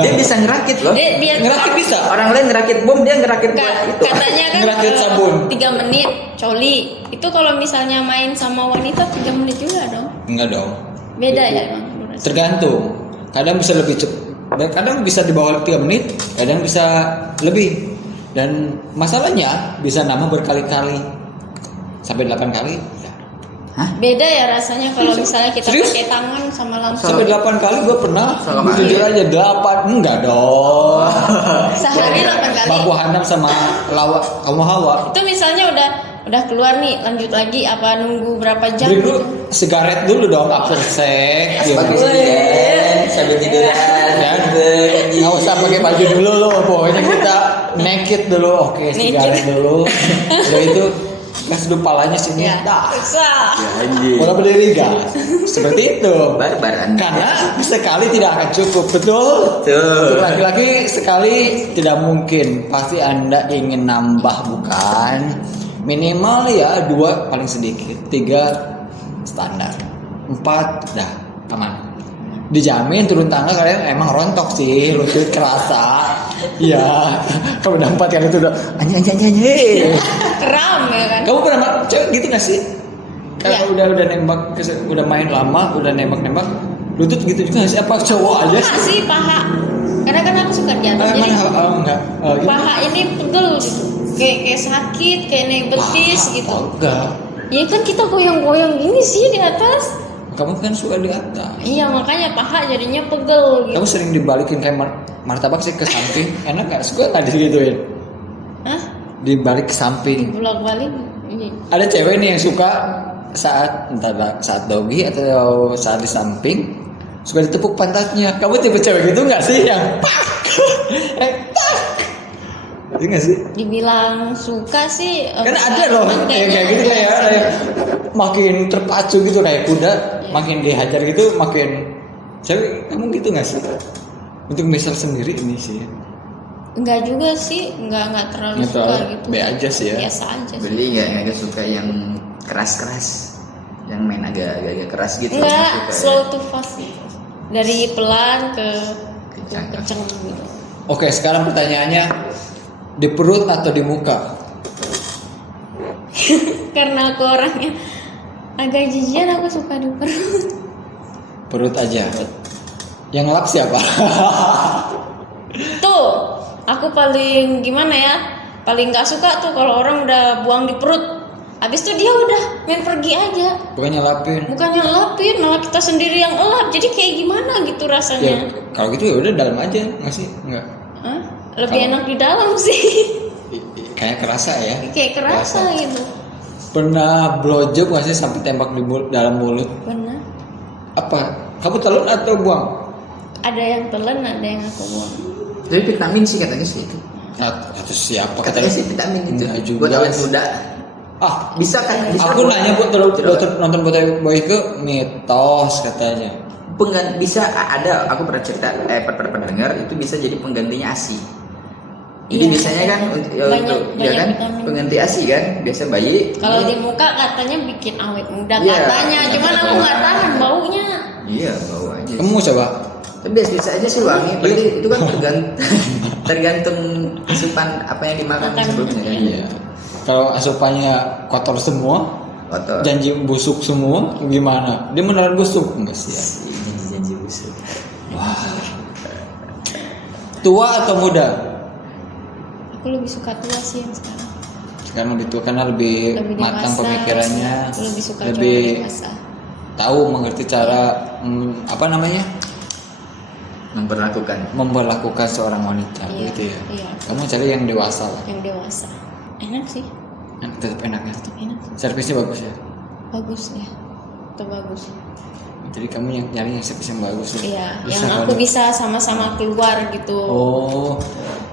Dia bisa ngerakit loh. Biar Ngerakit bisa. Orang lain ngerakit bom, dia ngerakit buat itu. katanya kan Ngerakit sabun. 3 menit coli. Itu kalau misalnya main sama wanita 3 menit juga dong. Enggak dong. Beda ya emang. Tergantung. Kadang bisa lebih cepat. Kadang bisa di bawah 3 menit, kadang bisa lebih. Dan masalahnya bisa nambah berkali-kali. Sampai 8 kali. Ya. Beda ya rasanya kalau misalnya kita Serius? pakai tangan sama langsung. Sampai 8 kali gue pernah. Salah Jujur kali. aja 8. Enggak dong. Sehari 8 kali. Baku hanam sama Hawa. Itu misalnya udah keluar nih, lanjut lagi apa nunggu berapa jam Beli dulu gitu? sigaret dulu dong after sex. Bagus kan, sambil tiduran. Dan nggak usah pakai baju dulu loh, pokoknya kita naked dulu, oke sigaret Naked. dulu. Udah itu gas dulu palanya sini, Ya. dah. Susah. Anjing. Mulai berdiri gas, seperti itu. Barbar Anda. Karena sekali tidak akan cukup, betul. Betul. Untuk laki-laki sekali tidak mungkin, pasti Anda ingin nambah bukan? Minimal ya 2 paling sedikit, 3 standar, 4 dah aman. Dijamin turun tangga kalian emang rontok sih, lutut kerasa. Iya, kalau udah 4 kali itu udah anjing. Kram ya kan. Kamu pernah cewek gitu gak sih? Kalau Iya. udah nembak, udah main lama, udah nembak, lutut gitu juga gak sih? Apa cowok aja Paha sih? sih paha. Karena kan aku suka di atas, jadi Enggak. paha ini pegel gitu. Kayak sakit, kayak naik betis gitu. Enggak. Ya kan kita goyang-goyang gini sih di atas. Kamu kan suka di atas. Iya makanya paha jadinya pegel gitu. Kamu sering dibalikin kayak martabak sih ke samping. Enak gak? Suka gak digituin? Hah? Dibalik ke samping. Bolak-balik. Iya. Ada cewek nih yang suka saat doggy atau saat di samping suka ditepuk pantatnya. Kamu tipe cewek gitu nggak sih yang pak? Pak? Itu nggak sih? Dibilang suka sih. Kan ada loh cuman yang kayak kayaknya gitu kayak makin terpacu gitu kayak kuda, Iya. makin dihajar gitu makin cewek. Kamu gitu nggak sih? Untuk misal sendiri ini sih. Enggak juga sih, enggak terlalu Nggak suka terlalu, gitu. B aja sih ya. Biasa aja sih. Beli nggak agak suka yang keras-keras, yang main agak keras gitu. Enggak, Suka, slow ya. to fast gitu. Dari pelan ke Kencang. kenceng gitu. Oke, sekarang pertanyaannya, di perut atau di muka? Karena aku orangnya agak jijian, aku suka di perut. Perut aja. Yang ngelap siapa? Tuh, aku paling gimana ya? Paling nggak suka tuh kalau orang udah buang di perut. Habis itu dia udah main pergi aja. Bukannya lapin. Bukannya ngelapin, malah kita sendiri yang elap. Jadi kayak gimana gitu Ya, rasanya? kalau gitu ya udah dalam aja, nggak sih? Nggak. Hah? Lebih Kalau- enak di dalam sih. Kayak kerasa ya. Kayak kerasa gitu. Pernah blowjob nggak sih sampai tembak di dalam mulut? Benar. Apa? Kamu telan atau buang? Ada yang telan, ada yang aku buang. Tapi vitamin sih katanya sih itu. Atau siapa? Katanya sih vitamin itu. Nggak juga. Buat awet muda. Ah, Bisa kan? Bisa aku buat- nanya buat nonton Boy ke mitos katanya. Bisa ada, aku pernah cerita, pernah dengar itu bisa jadi penggantinya ASI. Jadi Iya. biasanya kan Banyak ya kan vitamin. pengganti ASI kan biasa bayi. Kalau di muka katanya bikin awet muda Iya. katanya, cuman aku nggak tahan baunya. Iya bau aja. Kamu mau coba? Tapi biasa aja sih wangi. Berarti itu kan tergantung asupan apa yang dimakan Makan. sebelumnya kan. Iya. Kalau asupannya kotor semua, Kotor. janji busuk semua, gimana? Dia beneran busuk enggak sih? Ya? Janji busuk. Tua atau muda? Aku lebih suka tua sih yang sekarang. Sekarang lebih tua karena lebih, Lebih matang dewasa, pemikirannya, aku lebih suka lebih cowok dewasa. tahu mengerti cara apa namanya memperlakukan seorang wanita Iya, gitu ya. iya. Kamu cari yang dewasa lah, Yang dewasa. Enak sih, yang tetap enaknya. enak sih. Servisnya bagus ya. Bagus ya. Itu bagus. Jadi kamu yang nyari yang servis yang bagus ya. Iya, Bisa yang kan? aku bisa sama-sama keluar gitu. Oh,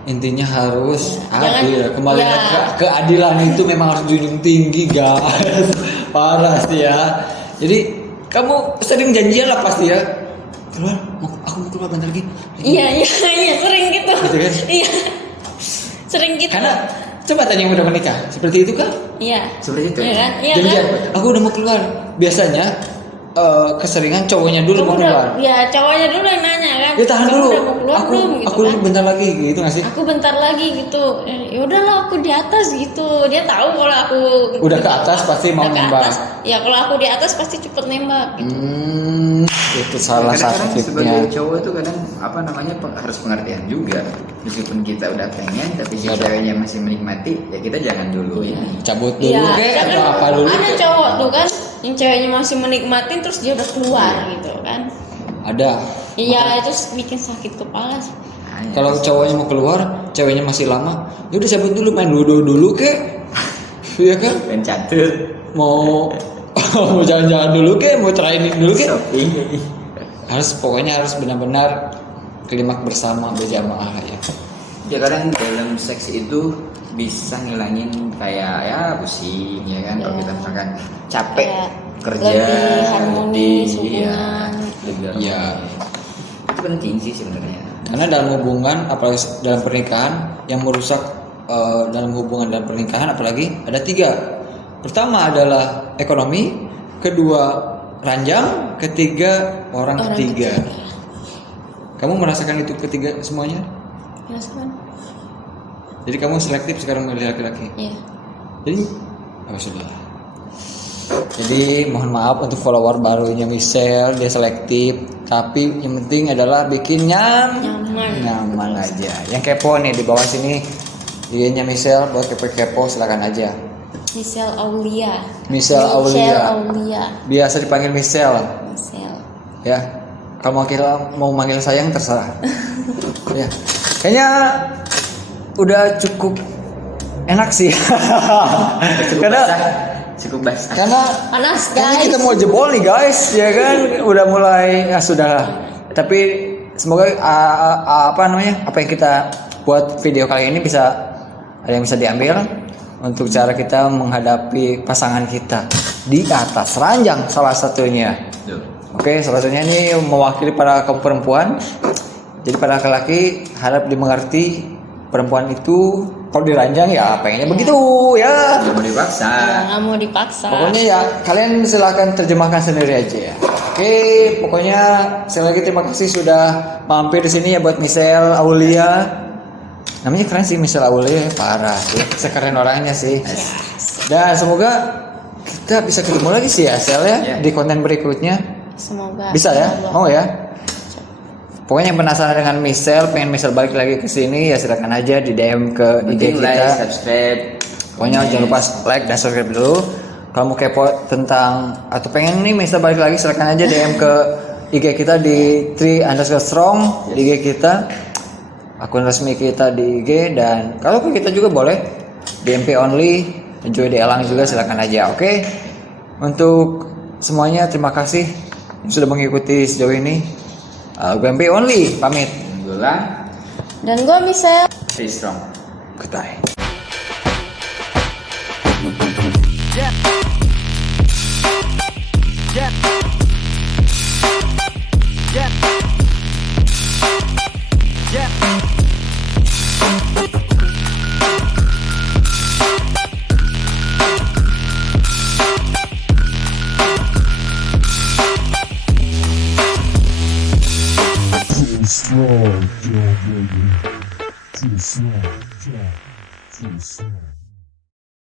intinya harus Iya. adil. Jangan- Kembali ya. ke keadilan itu memang harus dijunjung tinggi, guys. Parah sih ya. Jadi kamu sering janjian lah pasti ya. Keluar, aku mau keluar bentar lagi. Iya, sering gitu. Gitu kan? Iya. Sering gitu. Karena coba tanya yang udah menikah, seperti itu kan? Iya. Seperti itu. Iya kan? Iya Janjian, kan? aku udah mau keluar. Biasanya keseringan cowoknya dulu Kamu mau udah, keluar. ya cowoknya dulu yang nanya kan. Ya tahan Kamu dulu. udah mau keluar Aku belum gitu aku kan? bentar lagi gitu nggak sih? Aku bentar lagi gitu. Ya udahlah aku di atas gitu. Dia tahu kalau aku Udah ke atas pasti mau udah ke nembak. atas. Ya kalau aku di atas pasti cepet nembak. Itu salah satu Kadang-kadang sebagai tipsnya. cowok itu kadang apa namanya harus pengertian juga. Meskipun kita udah pengen tapi si Iya dong. ceweknya masih menikmati, ya kita jangan dulu Iya. ini. Cabut dulu Iya, kek ada atau kan- apa dulu? Ada kek? cowok tuh kan yang ceweknya masih menikmatin terus dia udah keluar gitu kan. Ada. Iya, itu bikin sakit kepala sih. Hanya Kalau cowoknya mau keluar, ceweknya masih lama, ya udah cabut dulu main ludo dulu kek. Iya kan? kan catur Mau mau jalan-jalan dulu kek, mau training dulu kek. shopping. Pokoknya harus benar-benar klimaks bersama berjamaah ya. Ya kadang dalam seks itu bisa ngilangin kayak ya pusing ya kan kalau Iya. kita misalkan capek Kayak kerja lebih harmonis lebih- iya, hubungan. lebih Iya. harmonis. Itu penting sih sebenarnya. Karena dalam hubungan, apalagi dalam pernikahan, yang merusak dalam hubungan dan pernikahan apalagi ada 3. Pertama adalah ekonomi, kedua ranjang, ketiga orang ketiga. Kamu merasakan itu ketiga semuanya? Merasakan? Jadi kamu selektif sekarang memilih laki-laki. Iya. Jadi apa sudah? Jadi mohon maaf untuk follower barunya Michelle, dia selektif, tapi yang penting adalah bikin nyaman aja. Yang kepo nih di bawah sini, IG-nya Michelle buat kepo silakan aja. Michelle Aulia. Michelle Aulia. Aulia. Biasa dipanggil Michelle, Michelle. ya. Kalau mau manggil sayang terserah. Ya. Kayaknya udah cukup enak sih. Cukup basah. Karena Panas kayaknya guys. kita mau jebol nih guys, ya kan? Udah mulai, ya sudah. Tapi semoga apa namanya? Apa yang kita buat video kali ini bisa ada yang bisa diambil untuk cara kita menghadapi pasangan kita di atas ranjang salah satunya. Tuh. Oke, salah satunya ini mewakili para kaum perempuan. Jadi para laki-laki harap dimengerti, perempuan itu kalau diranjang ya pengennya begitu ya. Nggak mau dipaksa. Nggak mau dipaksa. Pokoknya ya kalian silahkan terjemahkan sendiri aja ya. Oke, pokoknya sekali lagi terima kasih sudah mampir di sini ya buat Michelle Aulia. Namanya keren sih Michelle Aulia, parah sih. Sekeren orangnya sih. Dan semoga kita bisa ketemu lagi sih ya Sel ya Iya. di konten berikutnya. Semoga. Bisa ya? Allah. Mau ya? Pokoknya yang penasaran dengan Michelle, pengen Michelle balik lagi ke sini ya silakan aja di DM ke IG Penting like, kita. subscribe. Pokoknya jangan lupa like dan subscribe dulu. Kalau mau kepo tentang atau pengen nih Michelle balik lagi silakan aja DM ke IG kita di 3_strong di IG kita. Akun resmi kita di IG dan kalau ke kita juga boleh DMP only, Joy Elang juga silakan aja. Oke. Untuk semuanya terima kasih yang sudah mengikuti sejauh ini. DMP only pamit. Gulang, Dan gue bisa. stay strong. Goodbye. Too strong, yeah, baby. Too strong, yeah. Too strong.